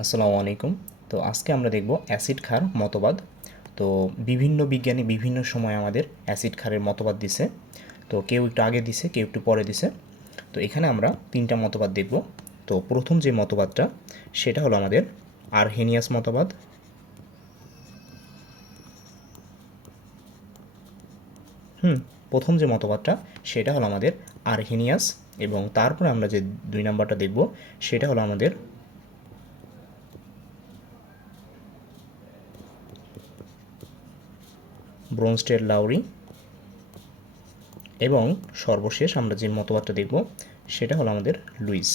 আসসালামু আলাইকুম। তো আজকে আমরা দেখব অ্যাসিড ক্ষার মতবাদ। তো বিভিন্ন বিজ্ঞানী বিভিন্ন সময় আমাদের অ্যাসিড ক্ষারের মতবাদ দিছে। তো কেউ একটু আগে দিছে, কেউ একটু পরে দিছে। তো এখানে আমরা তিনটা মতবাদ দেখব। তো প্রথম যে মতবাদটা সেটা হলো আমাদের আরহেনিয়াস মতবাদ। প্রথম যে মতবাদটা সেটা হলো আমাদের আরহেনিয়াস, এবং তারপরে আমরা যে 2 নাম্বারটা দেখব সেটা হলো আমাদের ব্রোনস্টেড লাউরি, এবং সর্বশেষ আমরা যে মতবাদটা দেখব সেটা হলো আমাদের লুইস।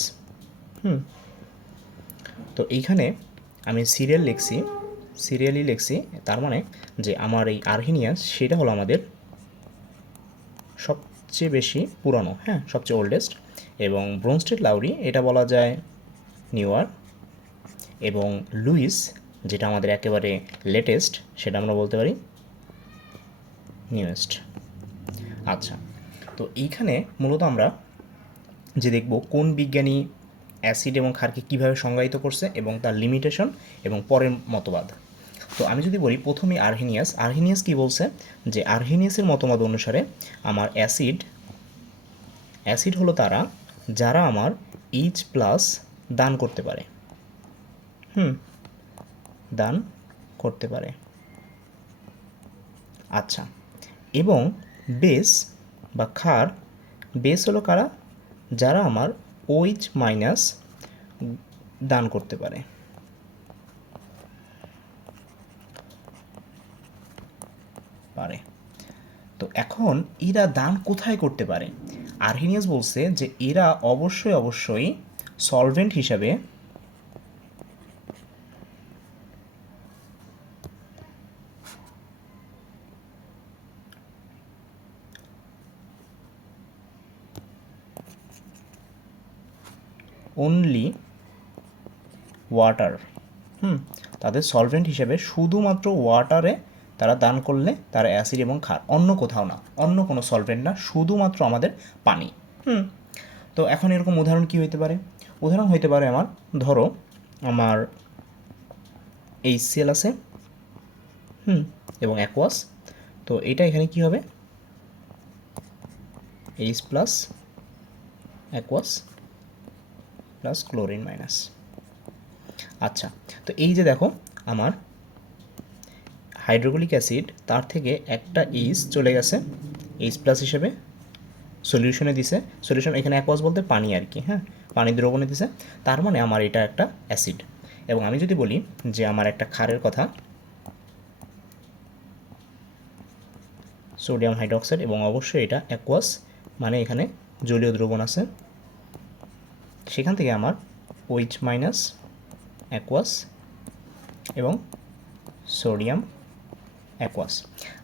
তো এইখানে আমি সিরিয়ালি লিখছি, তার মানে যে আমার এই আরহেনিয়াস সেটা হলো আমাদের সবচেয়ে বেশি পুরানো, হ্যাঁ, সবচেয়ে ওল্ডেস্ট। এবং ব্রোনস্টেড লাউরি এটা বলা যায় নিউয়ার, এবং লুইস যেটা আমাদের একেবারে লেটেস্ট সেটা আমরা বলতে পারি নিউয়েস্ট। আচ্ছা, তো এইখানে মূলত আমরা যে দেখব কোন বিজ্ঞানী অ্যাসিড এবং ক্ষারকে কীভাবে সংজ্ঞায়িত করছে এবং তার লিমিটেশন এবং পরের মতবাদ। তো আমি যদি বলি প্রথমে আরহেনিয়াস কী বলছে, যে আরহেনিয়াসের মতবাদ অনুসারে আমার অ্যাসিড হলো তারা যারা আমার H+ দান করতে পারে, দান করতে পারে। আচ্ছা, এবং বেস বা ক্ষার, বেস হলো কারা, যারা আমার OH- দান করতে পারে। পারে তো এখন এরা দান কোথায় করতে পারে? আরহেনিয়াস বলছে যে এরা অবশ্যই সলভেন্ট হিসাবে অনলি ওয়াটার, তাদের সলভেন্ট হিসেবে শুধুমাত্র ওয়াটারে তারা দান করলে তারা অ্যাসিড এবং ক্ষার, অন্য কোথাও না, অন্য কোনো সলভেন্ট না, শুধুমাত্র আমাদের পানি। তো এখন এরকম উদাহরণ কী হইতে পারে? উদাহরণ হইতে পারে আমার, ধরো আমার HCl আছে, এবং অ্যাকোয়াস। তো এটা এখানে কি হবে? H+ aqueous plus chlorine minus. আচ্ছা, তো এই যে দেখো আমার হাইড্রোক্লোরিক অ্যাসিড, তার থেকে একটা H চলে গেছে H+ হিসেবে সলিউশনে দিছে। সলিউশন এখানে অ্যাকোয়াস বলতে পানি আর কি, হ্যাঁ, পানি দ্রবণে দিছে। তার মানে আমার এটা একটা অ্যাসিড। এবং আমি যদি বলি যে আমার একটা ক্ষারের কথা, সোডিয়াম হাইড্রোক্সাইড, এবং অবশ্যই এটা অ্যাকোয়াস, মানে এখানে জলীয় দ্রবণ আছে, সেখান থেকে আমার OH- অ্যাকোয়াস এবং সোডিয়াম অ্যাকোয়াস।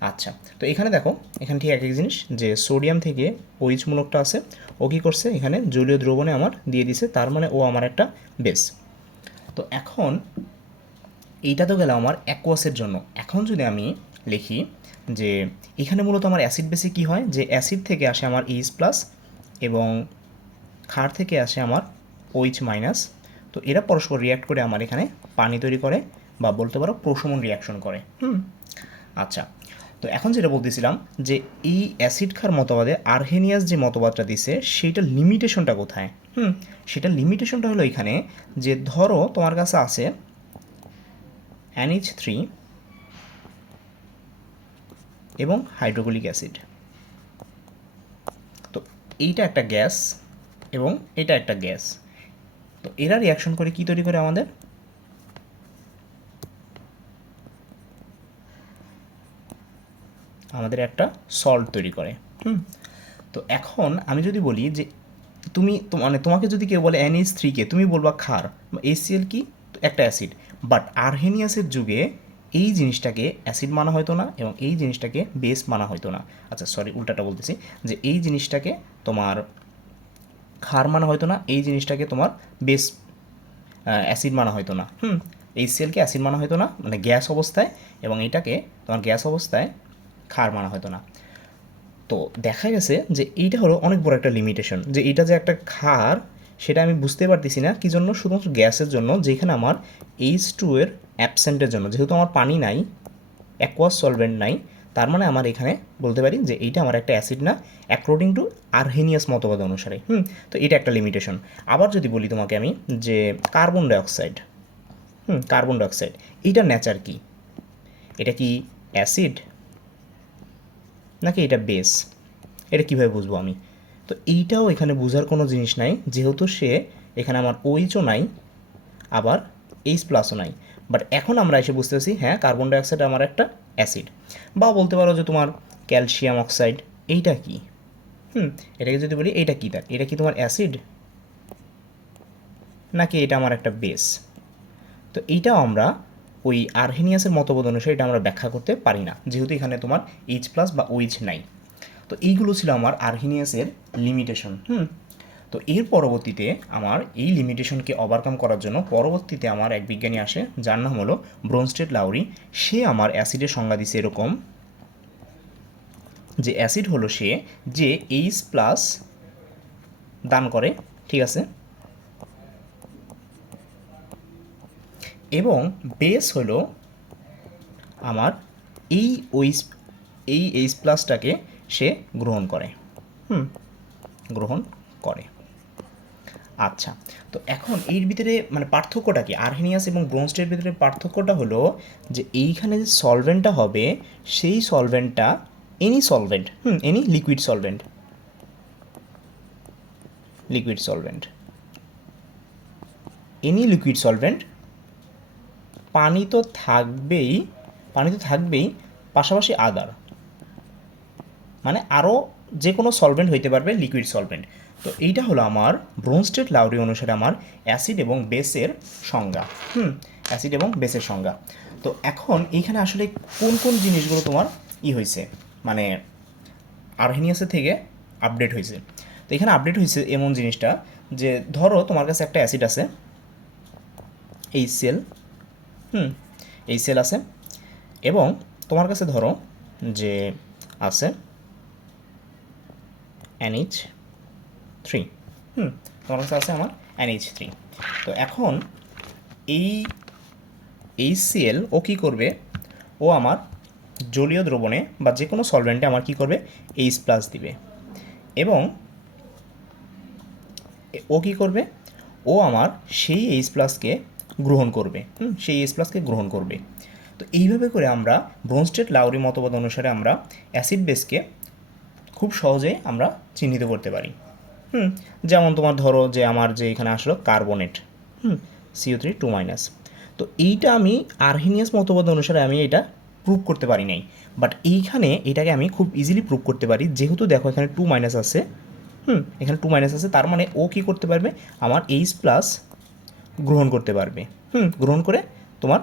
আচ্ছা, তো এখানে দেখো, এখানে ঠিক একই জিনিস, যে সোডিয়াম থেকে OH মূলকটা আছে, ও কী করছে এখানে জলীয় দ্রবণে আমার দিয়ে দিছে, তার মানে ও আমার একটা বেস। তো এখন এইটা তো গেল আমার অ্যাকোয়াসের জন্য। এখন যদি আমি লিখি যে এখানে মূলত আমার অ্যাসিড বেসে কী হয়, যে অ্যাসিড থেকে আসে আমার H+, এবং ক্ষার থেকে আসে আমার OH-। তো এরা পরস্পর রিয়াক্ট করে আমার এখানে পানি তৈরি করে, বা বলতে পারো প্রশমন রিয়াকশন করে। আচ্ছা, তো এখন যেটা বলতেছিলাম, যে এই অ্যাসিড ক্ষার মতবাদে আরহেনিয়াস যে মতবাদটা দিছে সেইটার লিমিটেশনটা কোথায়? সেটার লিমিটেশনটা হলো এখানে, যে ধরো তোমার কাছে আছে NH3 এবং হাইড্রোক্লোরিক অ্যাসিড। তো এইটা একটা গ্যাস এবং এটা একটা গ্যাস। তো এরা রিয়াকশন করে কি তৈরি করে আমাদের? আমাদের একটা সল্ট তৈরি করে। তো এখন আমি যদি বলি যে মানে তোমাকে যদি কেউ বলে NH3 তুমি বলবা ক্ষার, HCl কি? একটা অ্যাসিড। বাট আরহেনিয়াসের যুগে এই জিনিসটাকে অ্যাসিড মানা হতো না, এবং এই জিনিসটাকে বেস মানা হতো না। আচ্ছা সরি, উল্টাটা বলতেছি, যে এই জিনিসটাকে তোমার ক্ষার মানা হতো না, এই জিনিসটাকে তোমার বেস অ্যাসিড মানা হতো না। HClকে অ্যাসিড মানা হতো না, মানে গ্যাস অবস্থায়, এবং এটাকে তোমার গ্যাস অবস্থায় ক্ষার মানা হতো না। তো দেখা গেছে যে এইটা হলো অনেক বড় একটা লিমিটেশন, যে এটা যে একটা ক্ষার, সেটা আমি বুঝতে পারতেছি না কী জন্য, শুধুমাত্র গ্যাসের জন্য, যেখানে আমার H2 এর অ্যাবসেন্টের জন্য, যেহেতু আমার পানি নাই, অ্যাকোয়াস সলভেন্ট নাই, তার মানে আমার এখানে বলতে পারি যে এইটা আমার একটা অ্যাসিড না, অ্যাকর্ডিং টু আর্হেনিয়াস মতবাদ অনুসারে। তো এটা একটা লিমিটেশন। আবার যদি বলি তোমাকে আমি যে কার্বন ডাইঅক্সাইড, কার্বন ডাইঅক্সাইড এইটার নেচার কি? এটা কি অ্যাসিড নাকি এটা বেস? এটা কীভাবে বুঝবো আমি? তো এইটাও এখানে বোঝার কোনো জিনিস নাই, যেহেতু সে এখানে আমার ওইচও নাই, আবার এইচ প্লাসও নাই। বাট এখন আমরা এসে বুঝতেছি হ্যাঁ কার্বন ডাইঅক্সাইড আমার একটা অ্যাসিড। বা বলতে পারো যে তোমার ক্যালসিয়াম অক্সাইড, এইটা কি? এটাকে যদি বলি এইটা কি, তার এটা কি তোমার অ্যাসিড নাকি এটা আমার একটা বেস? তো এইটাও আমরা ওই আর্হেনিয়াসের মতবাদ অনুসারে এটা আমরা ব্যাখ্যা করতে পারি না, যেহেতু এখানে তোমার এইচ প্লাস বা ওইচ নাই। তো এইগুলো ছিল আমার আর্হেনিয়াসের লিমিটেশন। তো এর পরবর্তীতে আমার এই লিমিটেশনকে ওভারকাম করার জন্য পরবর্তীতে আমার এক বিজ্ঞানী আসে যার নাম হলো ব্রোনস্টেড লাউরি। সে আমার অ্যাসিডের সংজ্ঞা দিছে এরকম যে অ্যাসিড হলো সে যে এইচ প্লাস দান করে, ঠিক আছে, এবং বেস হলো আমার এই ওইচ এই এইচ প্লাসটাকে সে গ্রহণ করে, গ্রহণ করে। আচ্ছা, তো এখন এর ভিতরে মানে পার্থক্যটা কি? আর্হেনিয়াস এবং ব্রোনস্টের ভিতরে পার্থক্যটা হলো যে এইখানে যে সলভেন্টটা হবে সেই সলভেন্টটা any solvent, any liquid solvent, liquid solvent, any liquid solvent, পানি তো থাকবেই, পানি তো থাকবেই, পাশাপাশি আদার মানে আরও যে কোনো সলভেন্ট হইতে পারবে, লিকুইড সলভেন্ট। তো এইটা হলো আমার ব্রোনস্টেড লাউরি অনুসারে আমার অ্যাসিড এবং বেসের সংজ্ঞা। অ্যাসিড এবং বেসের সংজ্ঞা। তো এখন এইখানে আসলে কোন কোন জিনিসগুলো তোমার হয়েছে, মানে আর্হেনিয়াসের থেকে আপডেট হয়েছে? তো এখানে আপডেট হয়েছে এমন জিনিসটা যে ধরো তোমার কাছে একটা অ্যাসিড আছে HCl, HCl আছে, এবং তোমার কাছে ধরো যে আছে NH3, তোমার কাছে আছে আমার NH3। তো এখন এই HCl ও কী করবে, ও আমার জলীয় দ্রবণে বা যে কোনো সলভেন্টে আমার কী করবে, H প্লাস দিবে, এবং ও কী করবে, ও আমার সেই H প্লাসকে গ্রহণ করবে, সেই H প্লাসকে গ্রহণ করবে। তো এইভাবে করে আমরা ব্রোনস্টেড লাউরি মতবাদ অনুসারে আমরা অ্যাসিড বেসকে খুব সহজে আমরা চিহ্নিত করতে পারি। যেমন তোমার ধরো যে আমার যে এখানে আসলো কার্বনেট, CO3 2-। তো এইটা আমি আর্হেনিয়াস মতবাদ অনুসারে আমি এটা প্রুভ করতে পারি নাই, বাট এইখানে এটাকে আমি খুব ইজিলি প্রুভ করতে পারি, যেহেতু দেখো এখানে 2- আছে, এখানে 2- আছে, তার মানে ও কী করতে পারবে, আমার H প্লাস গ্রহণ করতে পারবে, গ্রহণ করে তোমার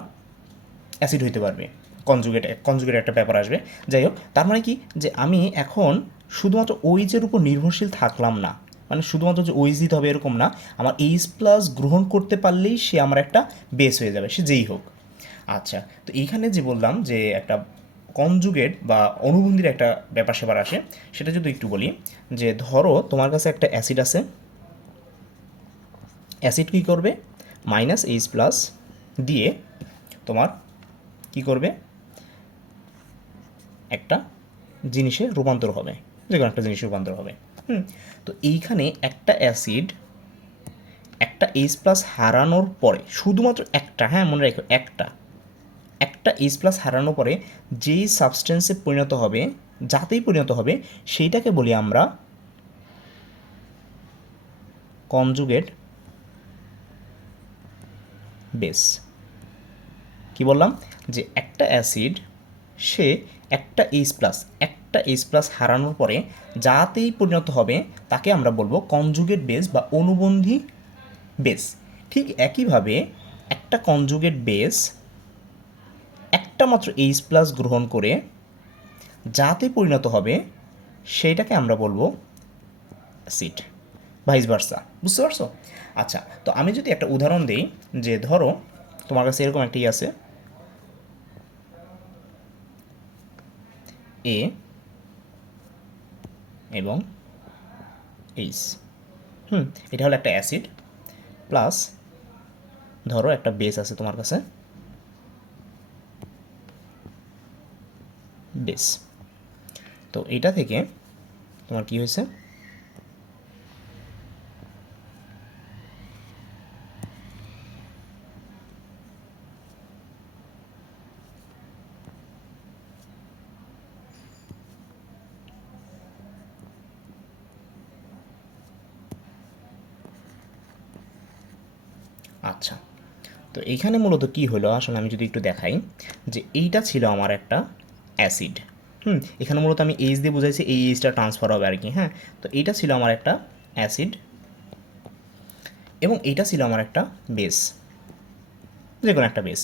অ্যাসিড হইতে পারবে, কনজুগেট কনজুগেট একটা ব্যাপার আসবে। যাই হোক, তার মানে কি যে আমি এখন শুধুমাত্র ওইচের উপর নির্ভরশীল থাকলাম না, মানে শুধুমাত্র যে ওইচ দিতে হবে এরকম না, আমার H প্লাস গ্রহণ করতে পারলেই সে আমার একটা বেস হয়ে যাবে, সে যেই হোক। আচ্ছা, তো এইখানে যে বললাম যে একটা কনজুগেট বা অনুবন্ধীর একটা ব্যাপার সেপার আসে, সেটা যদি একটু বলি যে ধরো তোমার কাছে একটা অ্যাসিড আছে, অ্যাসিড কী করবে, -H প্লাস দিয়ে তোমার কী করবে, একটা জিনিসে রূপান্তর হবে, যে কোনো একটা জিনিসে রূপান্তর হবে। তো এইখানে একটা অ্যাসিড একটা H প্লাস হারানোর পরে, শুধুমাত্র একটা, হ্যাঁ মনে রাখো একটা H প্লাস হারানোর পরে যেই সাবস্টেন্সে পরিণত হবে, যাতেই পরিণত হবে, সেইটাকে বলি আমরা কনজুগেট বেস। কি বললাম, যে একটা অ্যাসিড সে একটা H প্লাস হারানোর পরে যাতেই পরিণত হবে তাকে আমরা বলবো কনজুগেট বেস বা অনুবন্ধী বেস। ঠিক একইভাবে একটা কনজুগেট বেস একটা মাত্র H প্লাস গ্রহণ করে যাতে পরিণত হবে সেইটাকে আমরা বলবো অ্যাসিড, ভাইস ভার্সা। বুঝতে পারছো? আচ্ছা, তো আমি যদি একটা উদাহরণ দিই যে ধরো তোমার কাছে এরকম একটি আছে A এবং H, এটা হলো একটা অ্যাসিড প্লাস ধরো একটা বেস আছে তোমার কাছে, বেস। তো এটা থেকে তোমার কি হয়েছে, আচ্ছা। তো এইখানে মূলত কি হলো আসলে আমি যদি একটু দেখাই, যে এইটা ছিল আমার একটা অ্যাসিড। এখানে মূলত আমি এইচ দিয়ে বুঝাইছি, এই এইচটা ট্রান্সফার হবে আর কি। হ্যাঁ, তো এইটা ছিল আমার একটা অ্যাসিড এবং এইটা ছিল আমার একটা বেস, যে কোনো একটা বেস।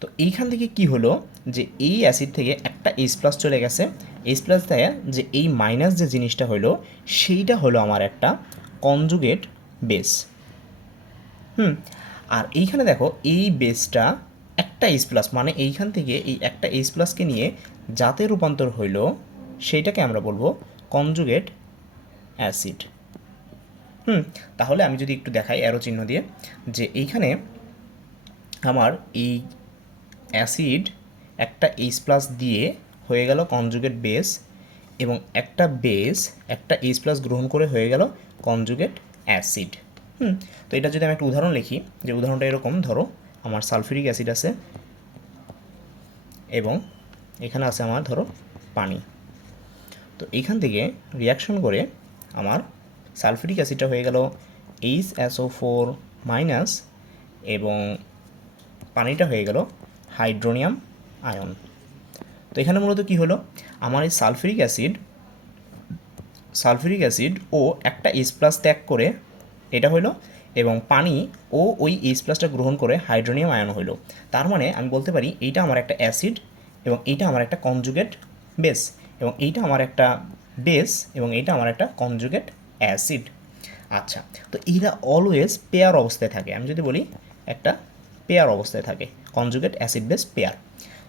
তো এইখান থেকে কি হলো, যে এই অ্যাসিড থেকে একটা এইচ প্লাস চলে গেছে, এইচ প্লাস থেকে যে এই মাইনাস যে জিনিসটা হলো সেইটা হলো আমার একটা কনজুগেট বেস। আর এইখানে দেখো এই বেসটা একটা এইচ প্লাস, মানে এইখান থেকে এই একটা এইচ প্লাসকে নিয়ে যাতে রূপান্তর হইল সেইটাকে আমরা বলবো কনজুগেট অ্যাসিড। তাহলে আমি যদি একটু দেখাই অ্যারো চিহ্ন দিয়ে, যে এইখানে আমার এই অ্যাসিড একটা এইচ প্লাস দিয়ে হয়ে গেল কনজুগেট বেস, এবং একটা বেস একটা এইচ প্লাস গ্রহণ করে হয়ে গেল কনজুগেট অ্যাসিড। তো এটা যদি আমি একটা উদাহরণ লিখি, যে উদাহরণটা এরকম, ধরো আমার সালফিউরিক অ্যাসিড আছে এবং এখানে আছে আমার ধরো পানি। তো এইখান থেকে রিয়াকশন করে আমার সালফিউরিক অ্যাসিডটা হয়ে গেল HSO4 মাইনাস, এবং পানিটা হয়ে গেল হাইড্রোনিয়াম আয়ন। তো এখানে মূলত কি হলো, আমার এই সালফিউরিক অ্যাসিড ও একটা এইচ প্লাস ত্যাগ করে এটা হলো, এবং পানি ও ওই এইচ প্লাসটা গ্রহণ করে হাইড্রোনিয়াম আয়ন হলো। তার মানে আমি বলতে পারি এইটা আমার একটা অ্যাসিড এবং এইটা আমার একটা কনজুগেট বেস, এবং এইটা আমার একটা বেস এবং এইটা আমার একটা কনজুগেট অ্যাসিড। আচ্ছা, তো এরা অলওয়েজ পেয়ার অবস্থায় থাকে। আমি যদি বলি একটা পেয়ার অবস্থায় থাকে, কনজুগেট অ্যাসিড বেস পেয়ার।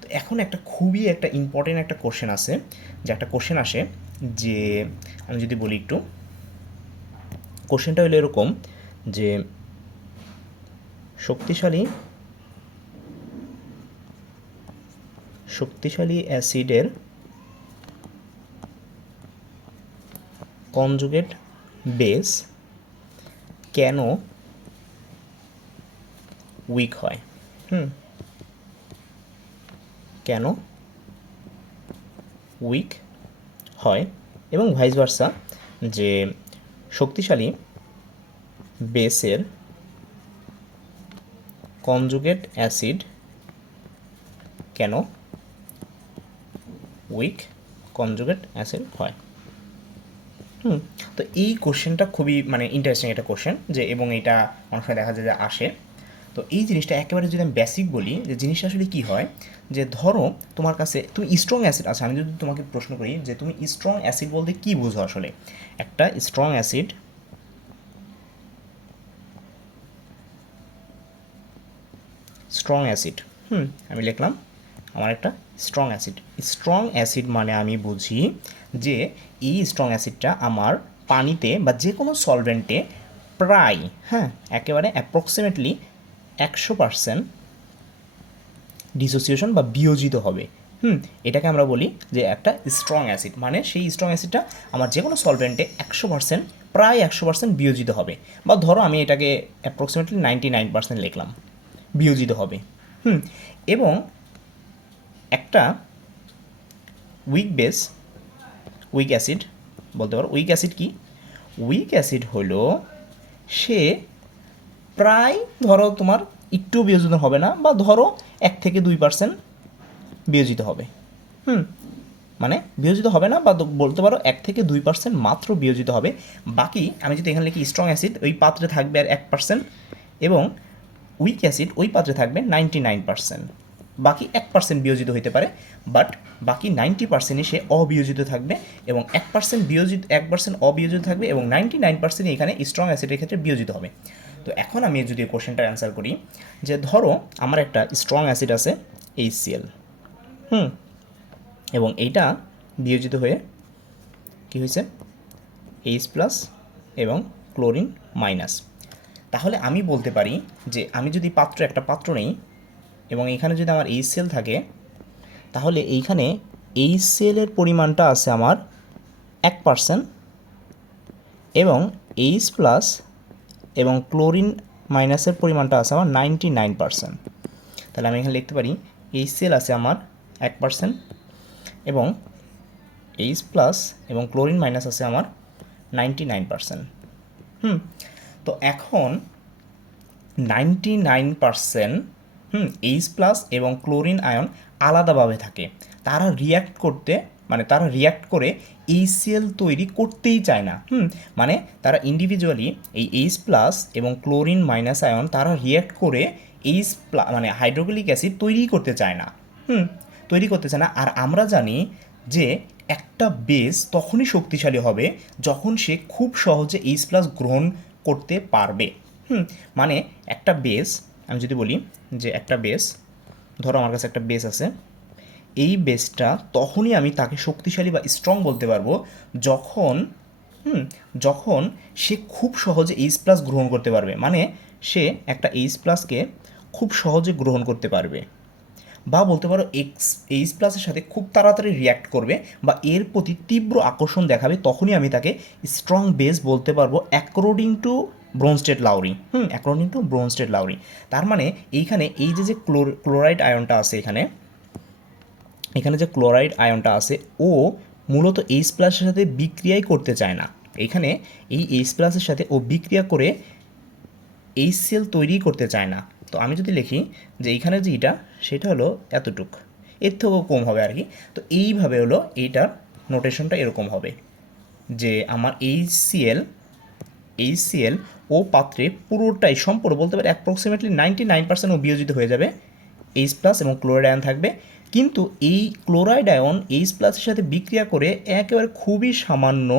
তো এখন একটা খুবই একটা ইম্পর্টেন্ট একটা কোশ্চেন আছে, যে একটা কোশ্চেন আসে, যে আমি যদি বলি একটু, কোশ্চেনটা হলো এরকম, যে শক্তিশালী অ্যাসিডের কনজুগেট বেস কেন উইক হয়, কেন উইক হয়, এবং ভাইস ভার্সা, যে শক্তিশালী বেসের কনজুগেট অ্যাসিড কেন উইক কনজুগেট অ্যাসিড হয়। তো এই কোশ্চেনটা খুবই মানে ইন্টারেস্টিং একটা কোশ্চেন, যে এবং এটা অনেক সময় দেখা যায় যে আসে। তো এই জিনিসটা একেবারে যদি আমি বেসিক বলি, যে জিনিসটা আসলে কী হয়, যে ধরো তোমার কাছে তুমি স্ট্রং অ্যাসিড আছে, আমি যদি তোমাকে প্রশ্ন করি যে তুমি স্ট্রং অ্যাসিড বলতে কী বোঝো আসলে, একটা স্ট্রং অ্যাসিড আমি লিখলাম আমার একটা স্ট্রং অ্যাসিড মানে আমি বুঝি যে এই স্ট্রং অ্যাসিডটা আমার পানিতে বা যে কোনো সলভেন্টে প্রায়, একেবারে অ্যাপ্রক্সিমেটলি 100% ডিসোসিয়েশন বা বিয়োজিত হবে। এটাকে আমরা বলি যে একটা স্ট্রং অ্যাসিড, মানে সেই স্ট্রং অ্যাসিডটা আমার যে কোনো সলভেন্টে 100% প্রায় 100% বিয়োজিত হবে, বা ধরো আমি এটাকে অ্যাপ্রক্সিমেটলি 99% লিখলাম, বিয়োজিত হবে। এবং একটা উইক অ্যাসিড বলতে পারো। উইক অ্যাসিড কি? উইক অ্যাসিড হলো সে প্রায় ধরো তোমার একটু বিয়োজিত হবে না, বা ধরো 1-2% বিয়োজিত হবে। মানে বিয়োজিত হবে না, বা বলতে পারো 1-2% মাত্র বিয়োজিত হবে। বাকি আমি যদি এখানে লিখি স্ট্রং অ্যাসিড ওই পাত্রে থাকবে আর 1%, এবং উইক অ্যাসিড ওই পাত্রে থাকবে 99%। বাকি 1% বিয়োজিত হইতে পারে, বাট বাকি 90%ই সে অবিয়োজিত থাকবে, এবং 1% অবিয়োজিত থাকবে, এবং 99% এখানে স্ট্রং অ্যাসিডের ক্ষেত্রে বিয়োজিত হবে। তো এখন আমি যদি কোশ্চেনটার অ্যান্সার করি, যে ধরো আমার একটা স্ট্রং অ্যাসিড আছে HCl, এবং এইটা বিয়োজিত হয়ে কী হয়েছে H+ এবং ক্লোরিন মাইনাস। তাহলে আমি বলতে পারি যে আমি যদি একটা পাত্র নেই এবং এখানে যদি আমার HCl থাকে, তাহলে এইখানে HCl এর পরিমাণটা আছে আমার 1% এবং H প্লাস এবং ক্লোরিন মাইনাসের পরিমাণটা আছে আমার 99%। তাহলে আমি এখানে লিখতে পারি HCl আছে আমার 1% এবং H প্লাস এবং ক্লোরিন মাইনাস আছে আমার 99%। তো এখন 99% H প্লাস এবং ক্লোরিন আয়ন আলাদাভাবে থাকে, তারা রিয়্যাক্ট করে HCl তৈরি করতেই চায় না। মানে তারা ইন্ডিভিজুয়ালি এই H প্লাস এবং ক্লোরিন মাইনাস আয়ন তারা রিয়্যাক্ট করে মানে হাইড্রোক্লোরিক অ্যাসিড তৈরি করতে চায় না। আর আমরা জানি যে একটা বেস তখনই শক্তিশালী হবে যখন সে খুব সহজে H প্লাস গ্রহণ করতে পারবে। মানে একটা বেস, আমি যদি বলি যে একটা বেস, ধরো আমার কাছে একটা বেস আছে, এই বেসটা তখনই আমি তাকে শক্তিশালী বা স্ট্রং বলতে পারবো যখন সে খুব সহজে H প্লাস গ্রহণ করতে পারবে। মানে সে একটা H প্লাসকে খুব সহজে গ্রহণ করতে পারবে, বা বলতে পারো H প্লাসের সাথে খুব তাড়াতাড়ি রিয়্যাক্ট করবে বা এর প্রতি তীব্র আকর্ষণ দেখাবে, তখনই আমি তাকে স্ট্রং বেস বলতে পারবো according to Bronsted Lowry. According to Bronsted Lowry. তার মানে এইখানে এই যে ক্লোরাইড আয়নটা আছে, এখানে যে ক্লোরাইড আয়নটা আছে ও মূলত H প্লাসের সাথে বিক্রিয়াই করতে চায় না। এখানে এই H প্লাসের সাথে ও বিক্রিয়া করে HCl তৈরি করতে চায় না। তো আমি যদি লিখি যে এইখানে যেটা সেটা হলো এতটুক, এর থেকেও কম হবে আর কি। তো এইভাবে হলো এইটার নোটেশনটা এরকম হবে যে আমার HCl ও পাত্রে পুরোটাই সম্পূর্ণ বলতে পারি অ্যাপ্রক্সিমেটলি 99% ও বিয়োজিত হয়ে যাবে, H প্লাস এবং ক্লোরাইড আয়ন থাকবে। কিন্তু এই ক্লোরাইড আয়ন H প্লাসের সাথে বিক্রিয়া করে একেবারে খুবই সামান্য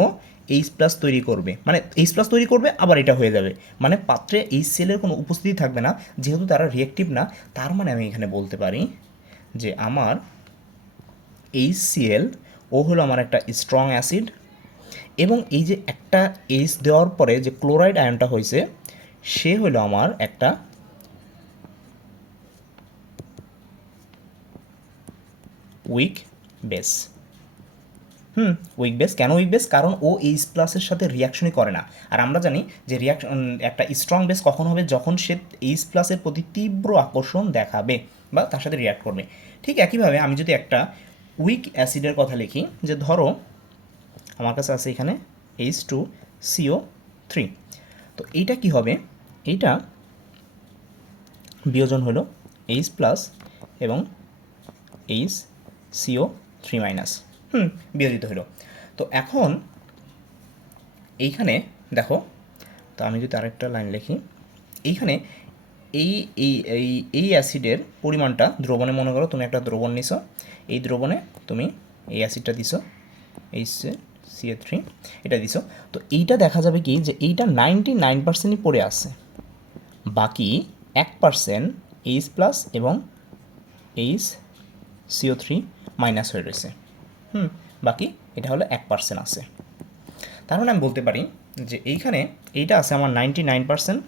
H প্লাস তৈরি করবে, মানে H প্লাস তৈরি করবে আবার এটা হয়ে যাবে, মানে পাত্রে HCl এর কোনো উপস্থিতি থাকবে না, যেহেতু তারা রিয়েক্টিভ না। তার মানে আমি এখানে বলতে পারি যে আমার HCl ও হলো আমার একটা স্ট্রং অ্যাসিড, এবং এই যে একটা H দেওয়ার পরে যে ক্লোরাইড আয়নটা হয়েছে সে হলো আমার একটা উইক বেস। Week base. কেন উইক বেস? কারণ ও H প্লাসের সাথে রিয়াকশনই করে না। আর আমরা জানি যে একটা স্ট্রং বেস কখন হবে, যখন সে H প্লাসের প্রতি তীব্র আকর্ষণ দেখাবে বা তার সাথে রিয়াক্ট করবে। ঠিক একইভাবে আমি যদি একটা উইক অ্যাসিডের কথা লিখি, যে ধরো আমার কাছে আছে এখানে H2CO3, তো এইটা কি হবে, এইটা বিয়োজন হলো H প্লাস এবং HCO3 মাইনাস, বিয়োজিত হলো। তো এখন এইখানে দেখো, তো আমি যদি আরেকটা লাইন লিখি, এইখানে এই এই এই এই অ্যাসিডের পরিমাণটা দ্রবণে, মনে করো তুমি একটা দ্রবণ নিছো, এই দ্রবণে তুমি এই অ্যাসিডটা দিছো HCO3 এটা দিছো, তো এইটা দেখা যাবে কি যে এইটা 99%ই পড়ে আছে, বাকি 1% H প্লাস এবং HCO3 মাইনাস হয়ে রয়েছে। বাকি এটা হলো 1% আছে। তার মানে আমি বলতে পারি যে এইখানে এইটা আছে আমার 99%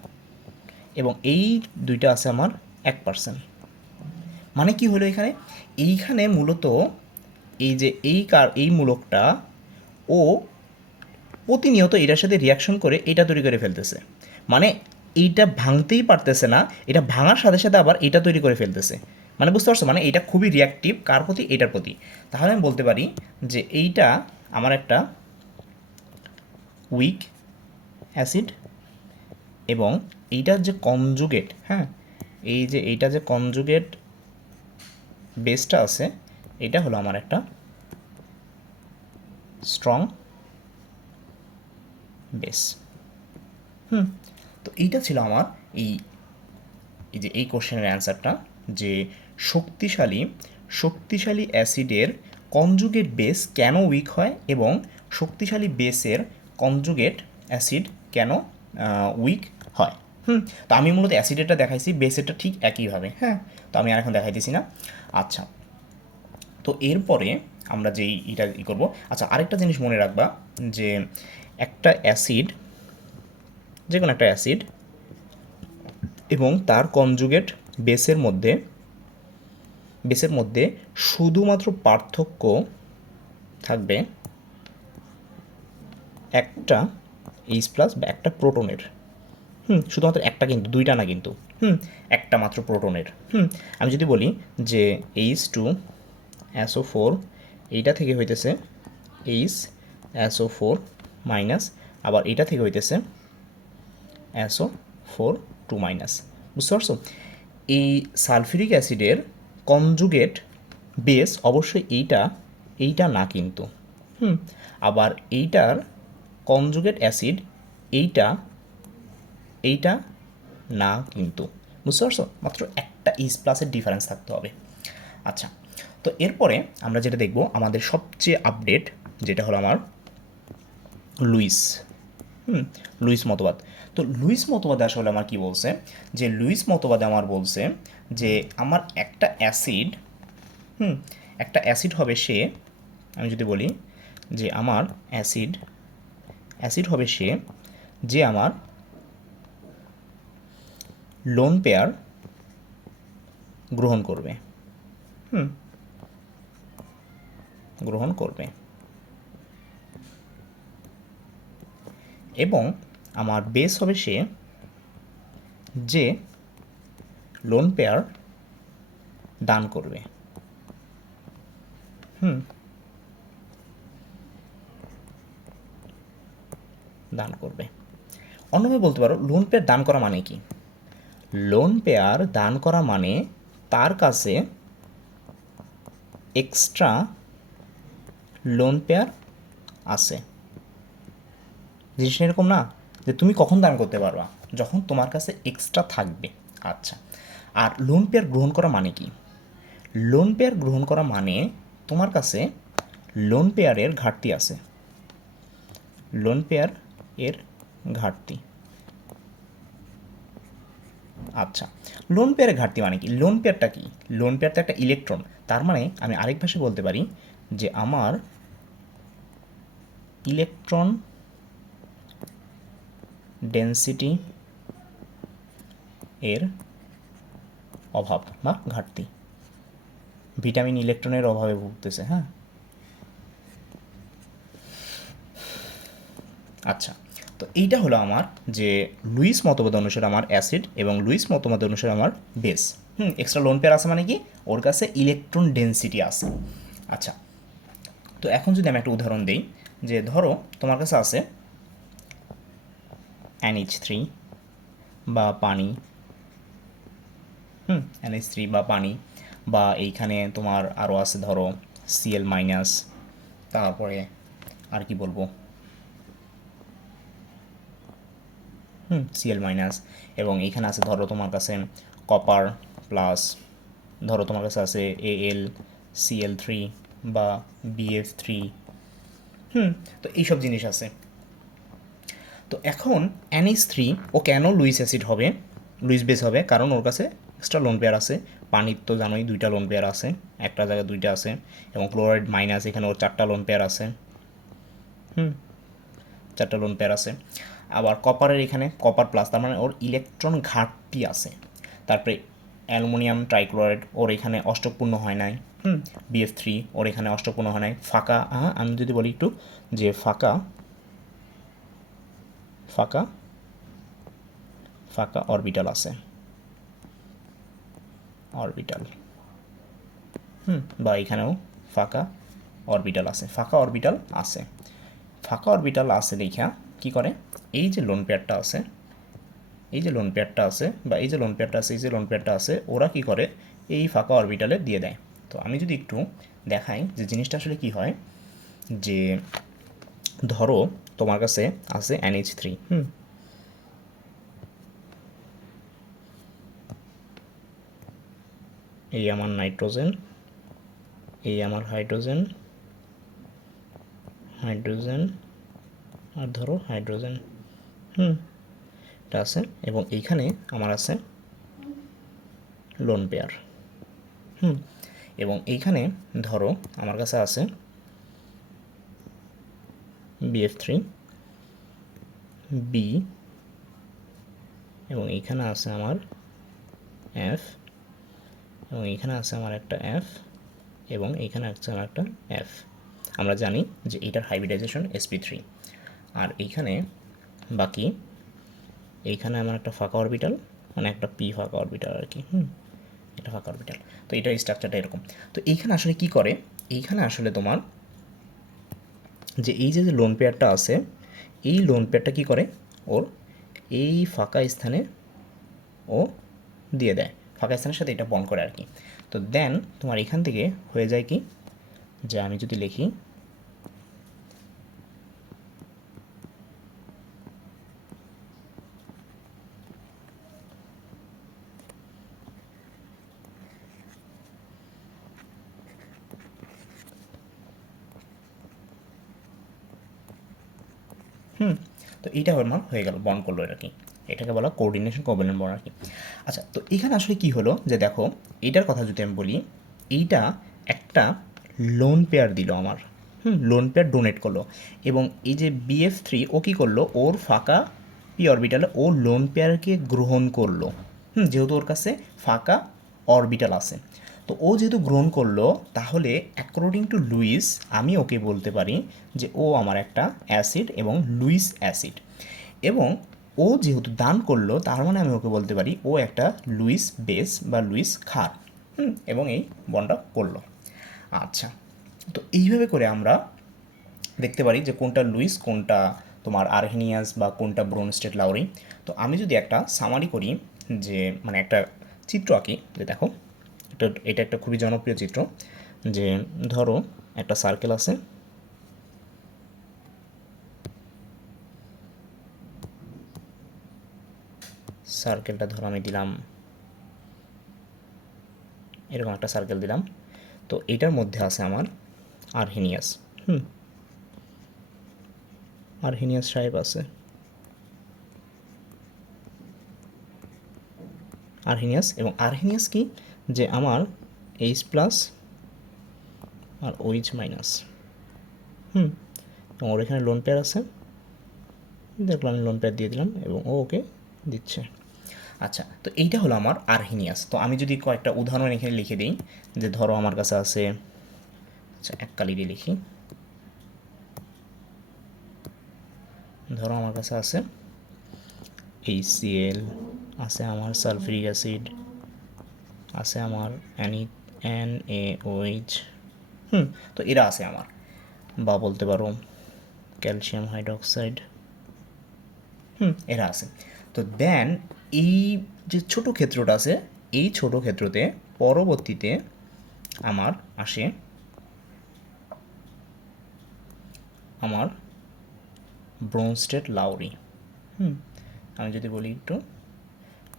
এবং এই দুইটা আছে আমার 1%। মানে কি হলো এইখানে মূলত এই যে এই মূলকটা ও প্রতিনিয়ত এটার সাথে রিয়াকশন করে এটা তৈরি করে ফেলতেছে, মানে এইটা ভাঙতেই পারতেছে না, এটা ভাঙার সাথে সাথে আবার এটা তৈরি করে ফেলতেছে। মানে বুঝতে পারছো, মানে এটা খুবই রিয়াক্টিভ কার প্রতি, এটার প্রতি। তাহলে আমি বলতে পারি যে এইটা আমার একটা উইক অ্যাসিড এবং এইটার যে কনজুগেট, এইটা যে কনজুগেট বেসটা আছে এটা হলো আমার একটা স্ট্রং বেস। তো এইটা ছিল আমার এই কোশ্চেনের অ্যান্সারটা, যে শক্তিশালী অ্যাসিডের কনজুগেট বেস কেন উইক হয় এবং শক্তিশালী বেসের কনজুগেট অ্যাসিড কেন উইক হয়। তো আমি মূলত অ্যাসিডেরটা দেখাইছি, বেসেরটা ঠিক একইভাবে। তো আমি আর এখন দেখাইতেছি না। আচ্ছা, তো এরপরে আমরা করব। আচ্ছা, আরেকটা জিনিস মনে রাখবা যে একটা অ্যাসিড যে কোনো একটা অ্যাসিড এবং তার কনজুগেট বেসের মধ্যে শুধুমাত্র পার্থক্য থাকবে একটা এইচ প্লাস বা একটা প্রোটনের। শুধুমাত্র একটা, কিন্তু দুইটা না, কিন্তু একটা মাত্র প্রোটনের। আমি যদি বলি যে H2SO4 এইটা থেকে হইতেছে HSO4 মাইনাস, আবার এইটা থেকে হইতেছে SO4 2 মাইনাস। বুঝতে পারছো? এই সালফিউরিক অ্যাসিডের কনজুগেট বেস অবশ্যই এইটা না কিন্তু। আবার এইটার কনজুগেট অ্যাসিড এইটা না কিন্তু। বুঝতে পারছো? মাত্র একটা এইচ প্লাসের ডিফারেন্স থাকতে হবে। আচ্ছা, তো এরপরে আমরা যেটা দেখব, আমাদের সবচেয়ে আপডেট যেটা হলো আমার লুইস মতবাদ। তো লুইস মতবাদে আসলে আমার কি বলছে, যে লুইস মতবাদে আমার বলছে যে আমার একটা অ্যাসিড হবে সে, আমি যদি বলি যে আমার অ্যাসিড হবে সে যে আমার লোন পেয়ার গ্রহণ করবে এবং আমার বেস হবে সে যে লোন পেয়ার দান করবে। অন্যভাবে বলতে পারো, লোন পেয়ার দান করা মানে কি? লোন পেয়ার দান করা মানে তার কাছে এক্সট্রা লোন পেয়ার আছে। জিনিসটা এরকম না যে তুমি কখন দান করতে পারবা, যখন তোমার কাছে এক্সট্রা থাকবে। আচ্ছা, আর লোন পেয়ার গ্রহণ করা মানে কি? লোন পেয়ার গ্রহণ করা মানে তোমার কাছে লোন পেয়ারের ঘাটতি আছে। লোন পেয়ার এর ঘাটতি। আচ্ছা, লোন পেয়ারের ঘাটতি মানে কি? লোন পেয়ারটা কি? লোন পেয়ার তো একটা ইলেকট্রন। তার মানে আমি আরেক ভাষায় বলতে পারি যে আমার ইলেকট্রন ডেনসিটি এর অভাব বা ঘাটতি। ভিটামিন ইলেকট্রনের অভাবে ভুগতেছে। হ্যাঁ, আচ্ছা, তো এইটা হলো আমার যে লুইস মতবাদ অনুসারে আমার অ্যাসিড এবং লুইস মতবাদ অনুসারে আমার বেস। এক্সট্রা লোন পেয়ার আছে মানে কি? ওর কাছে ইলেকট্রন ডেনসিটি আছে। আচ্ছা, তো এখন যদি আমি একটা উদাহরণ দিই, যে ধরো তোমার কাছে আছে NH3 বা পানি, NH3 বা পানি, বা এইখানে তোমার আরও আছে ধরো Cl মাইনাস, তারপরে আর কি বলবো, Cl মাইনাস, এবং এইখানে আছে ধরো তোমার কাছে কপার প্লাস, ধরো তোমার কাছে আছে AlCl3 বা BF3। তো এইসব জিনিস আছে। তো এখন NH3 ও কেন লুইস অ্যাসিড হবে, লুইস বেস হবে? কারণ ওর কাছে এক্সট্রা লোন পেয়ার আছে। পানির তো জানোই দুইটা লোন পেয়ার আছে, একটা জায়গায় দুইটা আছে, এবং ক্লোরাইড মাইনাস, এখানে ওর চারটা লোন পেয়ার আছে। চারটা লোন পেয়ার আছে। আবার কপারের এখানে কপার প্লাস, তার মানে ওর ইলেকট্রন ঘাটতি আছে। তারপরে অ্যালুমিনিয়াম ট্রাইক্লোরাইড, ওর এখানে অষ্টকপূর্ণ হয় নাই। BF3 ওর এখানে অষ্টকপূর্ণ হয় নাই। ফাঁকা, আমি যদি বলি একটু যে ফাঁকা ফাঁকা ফাঁকা অরবিটাল আছে, অরবিটাল, বা এখানেও ফাঁকা অরবিটাল আছে। ফাঁকা অরবিটাল আছে দেখা কি করে, এই যে লোন পেয়ারটা আছে, বা এই যে লোন পেয়ারটা আছে, ওরা কি করে এই ফাঁকা অরবিটালে দিয়ে দেয়। তো আমি যদি একটু দেখাই যে জিনিসটা আসলে কি হয়, যে ধরো তোমার কাছে আছে NH3, এই আমার নাইট্রোজেন, এই আমার হাইড্রোজেন, আর ধরো হাইড্রোজেন, এটা আছে, এবং এইখানে আমার আছে লোন পেয়ার, এবং এইখানে ধরো আমার কাছে আছে BF3, B, এবং এইখানে আছে আমার এফ, এবং এইখানে আছে আমার একটা এফ, এবং এইখানে আছে আমার একটা এফ। আমরা জানি যে এটার হাইব্রিডাইজেশন sp3। আর এইখানে বাকি এইখানে আমার একটা ফাঁকা অরবিটাল, মানে একটা পি ফাঁকা অরবিটাল আর কি, এটা ফাঁকা অরবিটাল। তো এটার স্ট্রাকচারটা এরকম। তো এইখানে আসলে কি করে, এইখানে আসলে তোমার যে এই যে লোন পেয়ারটা আছে, এই লোন পেয়ারটা কী করে, ওর এই ফাঁকা স্থানে ও দিয়ে দেয়, ফাঁকা স্থানের সাথে এটা বন্ড করে আর কি। তো দেন তোমার এখান থেকে হয়ে যায় কি, যে আমি যদি লিখি তো এইটা আমার হয়ে গেল, বন্ড করলো এটা কি, এটাকে বলা কোঅর্ডিনেশন কোভ্যালেন্ট বন্ড আর কি। আচ্ছা, তো এখানে আসলে কি হলো, যে দেখো এইটার কথা যদি আমি বলি, এইটা একটা লোন পেয়ার দিল আমার, লোন পেয়ার ডোনেট করলো, এবং এই যে BF3 ও কী করলো, ওর ফাঁকা পি অরবিটালে ও লোন পেয়ারকে গ্রহণ করলো, যেহেতু ওর কাছে ফাঁকা অরবিটাল আছে। তো ও যেহেতু গ্রহণ করলো, তাহলে অ্যাকর্ডিং টু লুইস আমি ওকে বলতে পারি যে ও আমার একটা অ্যাসিড এবং লুইস অ্যাসিড। এবং ও যেহেতু দান করলো, তার মানে আমি ওকে বলতে পারি ও একটা লুইস বেস বা লুইস ক্ষার, এবং এই বন্ডটা করলো। আচ্ছা, তো এইভাবে করে আমরা দেখতে পারি যে কোনটা লুইস, কোনটা তোমার আর্হেনিয়াস, বা কোনটা ব্রোনস্টেড লাউরি। তো আমি যদি একটা সামারি করি, যে মানে একটা চিত্র আঁকি, যে দেখো এটা একটা খুবই জনপ্রিয় চিত্র, যে ধরো একটা সার্কেল আছে, সার্কেলটা ধরো আমি দিলাম এরকম একটা সার্কেল দিলাম। তো এটার মধ্যে আছে আমার আর্হেনিয়াস, আর্হেনিয়াস সাহেব আছে, আর্হেনিয়াস। এবং আর্হেনিয়াস কি, যে আমার এইচ প্লাস আর ওইচ মাইনাস, এবং ওর এখানে লোন পেয়ার আছে, দেখলাম আমি লোন পেয়ার দিয়ে দিলাম এবং ও ওকে দিচ্ছে। আচ্ছা, তো এইটা হলো আমার আর্হেনিয়াস। তো আমি যদি কয়েকটা উদাহরণ এখানে লিখে দিই, যে ধরো আমার কাছে আছে, আচ্ছা এক কালি দিয়ে লিখি, ধরো আমার কাছে আছে HCl, আছে আমার সালফিউরিক অ্যাসিড, আছে আমার NaOH, তো এরা আছে আমার, বা বলতে পারো ক্যালসিয়াম হাইড্রোক্সাইড, এরা আছে। তো দেন এই যে ছোট ক্ষেত্রটা আছে, এই ছোট ক্ষেত্রতে পরবর্তীতে আমার আসে আমার ব্রোনস্টেড লাউরি। আমি যদি বলি একটু,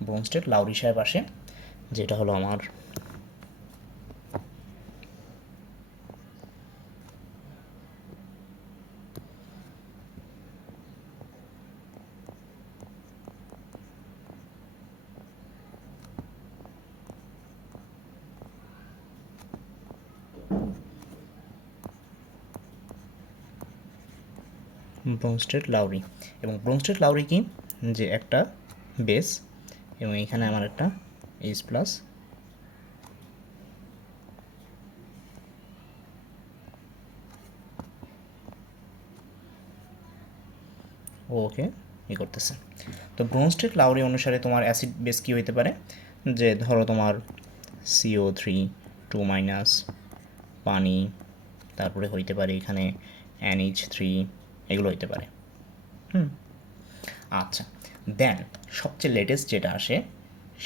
ব্রোনস্টেড লাউরি সাহেব আসে, যেটা হলো আমার ব্রোনস্টেড লাউরি। এবং ব্রোনস্টেড লাউরি কি, যে একটা বেস, এবং এখানে আমার একটা এইচ প্লাস, ওকে করতেছে। তো ব্রোনস্টেড লাউরি অনুসারে তোমার অ্যাসিড বেস কী হইতে পারে, যে ধরো তোমার CO3 2- পানি, তারপরে হইতে পারে এখানে NH3, এগুলো হইতে পারে। আচ্ছা, দেন সবচেয়ে লেটেস্ট যেটা আসে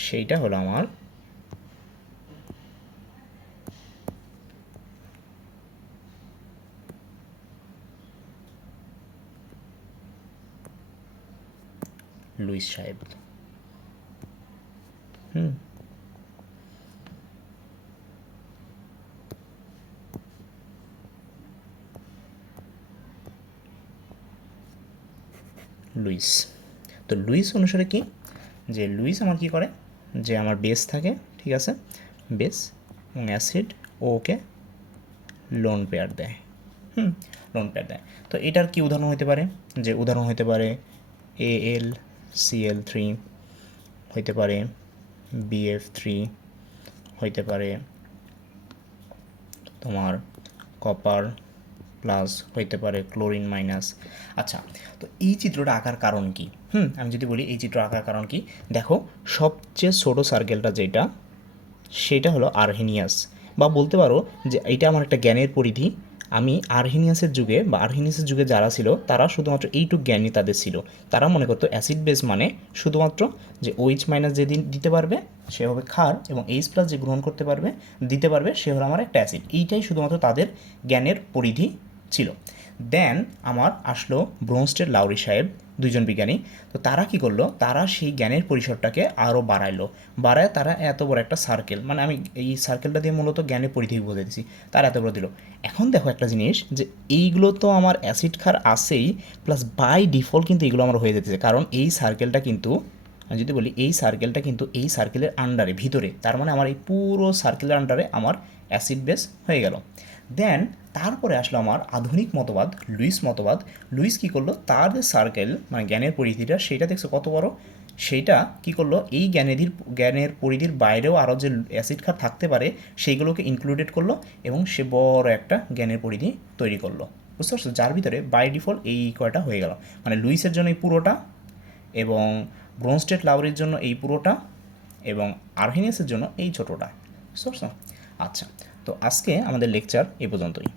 সেইটা হলো আমার লুইস সাহেব। লুইস। তো লুইস অনুসারে কি, যে লুইস আমার কি করে, যে আমার বেস থাকে, ঠিক আছে, বেস এবং অ্যাসিড ওকে লোন পেয়ার দেয়, লোন পেয়ার দেয়। তো এটার কি উদাহরণ হতে পারে, যে উদাহরণ হতে পারে AlCl3, হইতে পারে BF3, হইতে পারে তোমার কপার প্লাস, হইতে পারে ক্লোরিন মাইনাস। আচ্ছা, তো এই চিত্রটা আঁকার কারণ কি? আমি যদি বলি এই চিত্র আঁকার কারণ কি, দেখো সবচেয়ে ছোটো সার্কেলটা যেটা, সেটা হলো আর্হেনিয়াস, বা বলতে পারো যে এটা আমার একটা জ্ঞানের পরিধি। আমি আর্হেনিয়াসের যুগে বা আর্হেনিয়াসের যুগে যারা ছিল তারা শুধুমাত্র এইটুক জ্ঞানই তাদের ছিল। তারা মনে করতো অ্যাসিড বেস মানে শুধুমাত্র যে OH মাইনাস যে দিতে পারবে সে হবে ক্ষার, এবং H প্লাস যে গ্রহণ করতে পারবে দিতে পারবে সে হলো আমার একটা অ্যাসিড। এইটাই শুধুমাত্র তাদের জ্ঞানের পরিধি ছিল। দেন আমার আসলো ব্রোনস্টেড লাউরি সাহেব, দুইজন বিজ্ঞানী। তো তারা কি করলো, তারা সেই জ্ঞানের পরিসরটাকে আরও বাড়াইলো, বাড়ায় তারা এত বড় একটা সার্কেল, মানে আমি এই সার্কেলটা দিয়ে মূলত জ্ঞানের পরিধি বোঝাই দিছি, তারা এত বড় দিল। এখন দেখো একটা জিনিস, যে এইগুলো তো আমার অ্যাসিড ক্ষার আসেই, প্লাস বাই ডিফল্ট কিন্তু এগুলো আমার হয়ে যেতেছে, কারণ এই সার্কেলটা কিন্তু, আমি যদি বলি এই সার্কেলটা কিন্তু এই সার্কেলের আন্ডারে ভিতরে, তার মানে আমার এই পুরো সার্কেলের আন্ডারে আমার অ্যাসিড বেস হয়ে গেল। দেন তারপরে আসলো আমার আধুনিক মতবাদ, লুইস মতবাদ। লুইস কী করলো, তার যে সার্কেল মানে জ্ঞানের পরিধিটা সেটা দেখছো কত বড়, সেইটা কী করলো, এই জ্ঞানের পরিধির বাইরেও আরও যে অ্যাসিড ক্ষার থাকতে পারে সেইগুলোকে ইনক্লুডেড করলো, এবং সে বড় একটা জ্ঞানের পরিধি তৈরি করলো। বুঝতে পারছো, যার ভিতরে বাই ডিফল্ট এই কয়টা হয়ে গেল, মানে লুইসের জন্য এই পুরোটা, এবং ব্রোনস্টেড লাউরির জন্য এই পুরোটা, এবং আর্হেনিয়াসের জন্য এই ছোটোটা। বুঝতে পারছো? আচ্ছা, তো আজকে আমাদের লেকচার এই পর্যন্তই।